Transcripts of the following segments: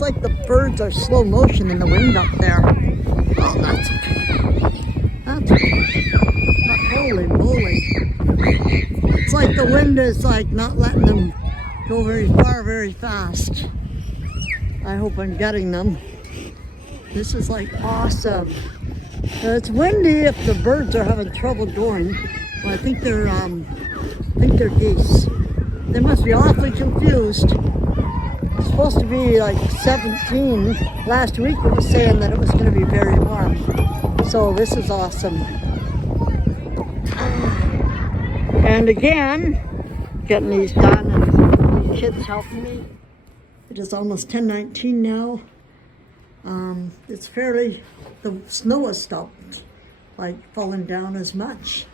It's like the birds are slow motion in the wind up there. Oh, that's okay. That's okay. But holy moly. It's like the wind is like not letting them go very far, very fast. I hope I'm getting them. This is like awesome. It's windy if the birds are having trouble going. Well, I think they're geese. They must be awfully confused. It's supposed to be like 17. Last week it was saying that it was going to be very warm. So this is awesome. And again, getting these done and the kids helping me. It is almost 10:19 now. It's fairly, the snow has stopped, like falling down as much.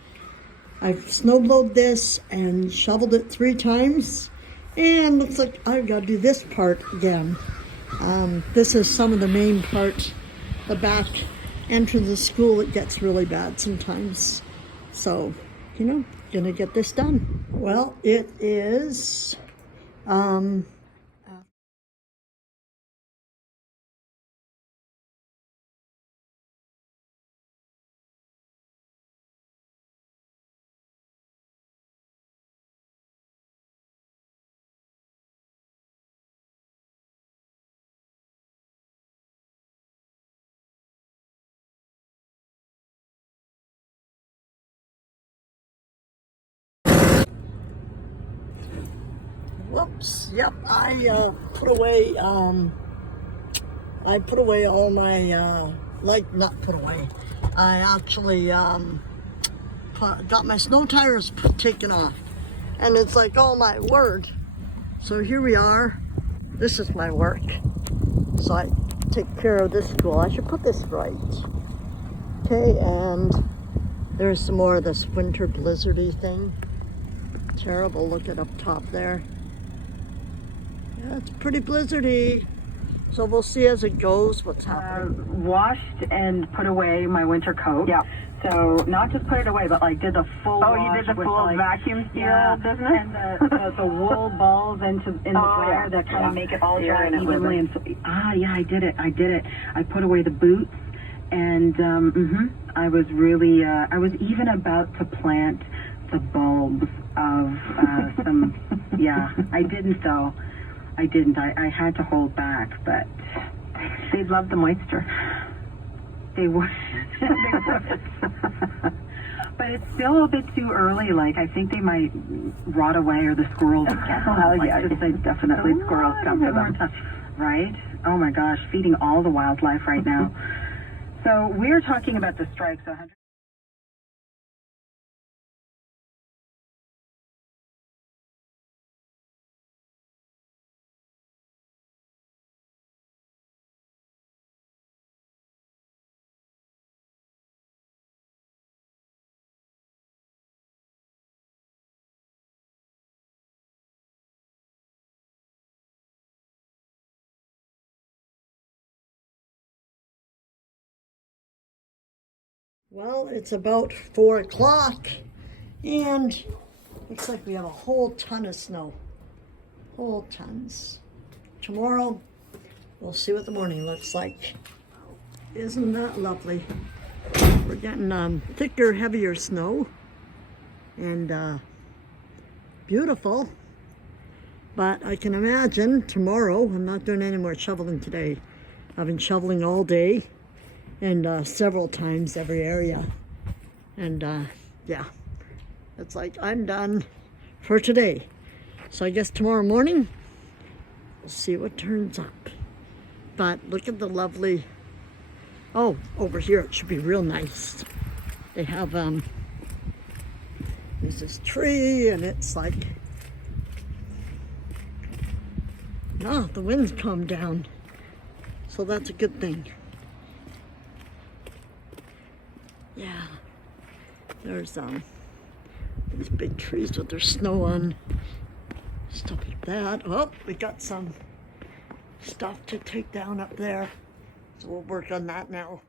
I've snowblowed this and shoveled it 3 times, and looks like I've got to do this part again. This is some of the main part, the back entrance of the school. It gets really bad sometimes. So, you know, gonna get this done. Well, it is, whoops, yep, I put away all my, not put away, I actually got my snow tires taken off, and it's like, oh my word. So here we are, this is my work, so I take care of this school. I should put this right. Okay, and there's some more of this winter blizzardy thing. Terrible, look at up top there. Yeah, it's pretty blizzardy. So we'll see as it goes what's happening. Washed and put away my winter coat. Yeah. So not just put it away, but like did the full Oh, wash. you did the with, full like, vacuum seal business? And the wool balls in the dryer that kind of make it all dry evenly. And so, yeah, I did it. I put away the boots, and I was really, I was even about to plant the bulbs of some, yeah, I didn't though. I didn't. I had to hold back, but They'd love the moisture. they would. They would. But it's still a bit too early. Like, I think they might rot away, or the squirrels would get them. Oh, yeah, definitely squirrels come to them. Right? Oh my gosh, feeding all the wildlife right now. So we're talking about the strikes. Well, it's about 4 o'clock, and looks like we have a whole ton of snow. Whole tons. Tomorrow, we'll see what the morning looks like. Isn't that lovely? We're getting thicker, heavier snow, and beautiful. But I can imagine tomorrow, I'm not doing any more shoveling today. I've been shoveling all day, and several times every area. And yeah, it's like I'm done for today. So I guess tomorrow morning, we'll see what turns up. But look at the lovely, oh, over here it should be real nice. They have, there's this tree, and it's like, no, the wind's calmed down. So that's a good thing. Yeah, there's these big trees with their snow on, stuff like that. Oh, we got some stuff to take down up there, so we'll work on that now.